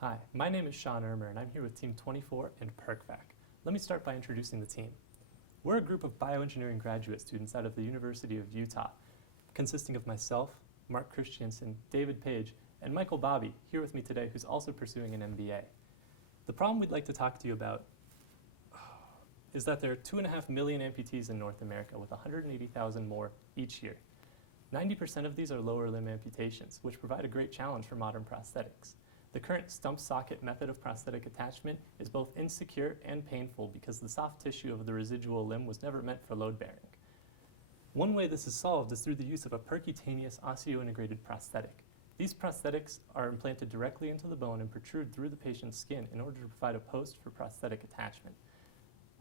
Hi, my name is Sean Ermer, and I'm here with Team 24 and PercVac. Let me start by introducing the team. We're a group of bioengineering graduate students out of the University of Utah, consisting of myself, Mark Christiansen, David Page, and Michael Bobby, here with me today, who's also pursuing an MBA. The problem we'd like to talk to you about is that there are 2.5 million amputees in North America, with 180,000 more each year. 90% of these are lower limb amputations, which provide a great challenge for modern prosthetics. The current stump socket method of prosthetic attachment is both insecure and painful because the soft tissue of the residual limb was never meant for load bearing. One way this is solved is through the use of a percutaneous osseointegrated prosthetic. These prosthetics are implanted directly into the bone and protrude through the patient's skin in order to provide a post for prosthetic attachment.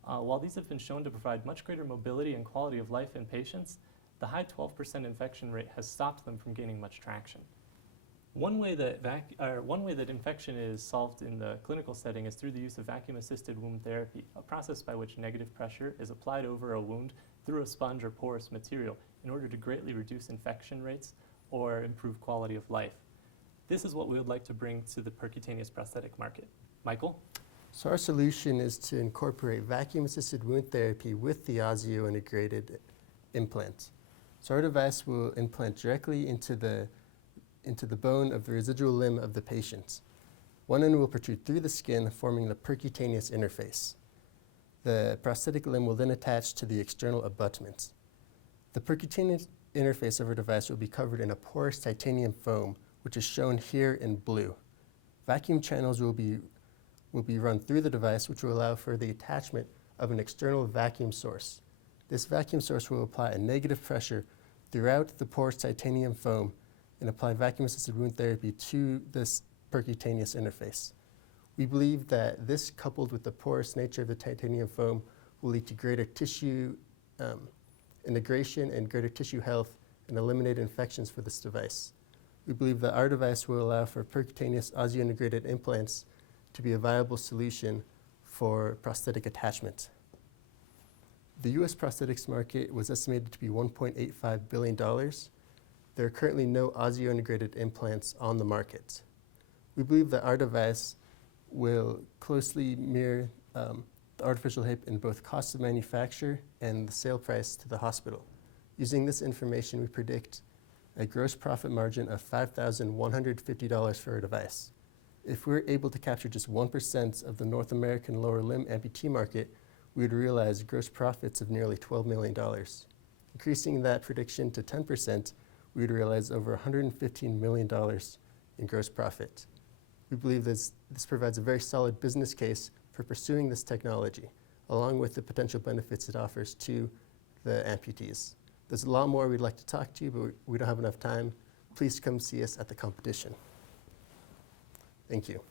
While these have been shown to provide much greater mobility and quality of life in patients, the high 12% infection rate has stopped them from gaining much traction. One way that infection is solved in the clinical setting is through the use of vacuum-assisted wound therapy, a process by which negative pressure is applied over a wound through a sponge or porous material in order to greatly reduce infection rates or improve quality of life. This is what we would like to bring to the percutaneous prosthetic market. Michael? So our solution is to incorporate vacuum-assisted wound therapy with the osseointegrated implant. So our device will implant directly into the bone of the residual limb of the patient. One end will protrude through the skin, forming the percutaneous interface. The prosthetic limb will then attach to the external abutment. The percutaneous interface of our device will be covered in a porous titanium foam, which is shown here in blue. Vacuum channels will be run through the device, which will allow for the attachment of an external vacuum source. This vacuum source will apply a negative pressure throughout the porous titanium foam and apply vacuum-assisted wound therapy to this percutaneous interface. We believe that this, coupled with the porous nature of the titanium foam, will lead to greater tissue integration and greater tissue health and eliminate infections for this device. We believe that our device will allow for percutaneous osseointegrated implants to be a viable solution for prosthetic attachment. The U.S. prosthetics market was estimated to be $1.85 billion. There are currently no osseointegrated implants on the market. We believe that our device will closely mirror the artificial hip in both cost of manufacture and the sale price to the hospital. Using this information, we predict a gross profit margin of $5,150 for our device. If we're able to capture just 1% of the North American lower limb amputee market, we would realize gross profits of nearly $12 million. Increasing that prediction to 10%, we would realize over $115 million in gross profit. We believe this provides a very solid business case for pursuing this technology, along with the potential benefits it offers to the amputees. There's a lot more we'd like to talk to you, but we don't have enough time. Please come see us at the competition. Thank you.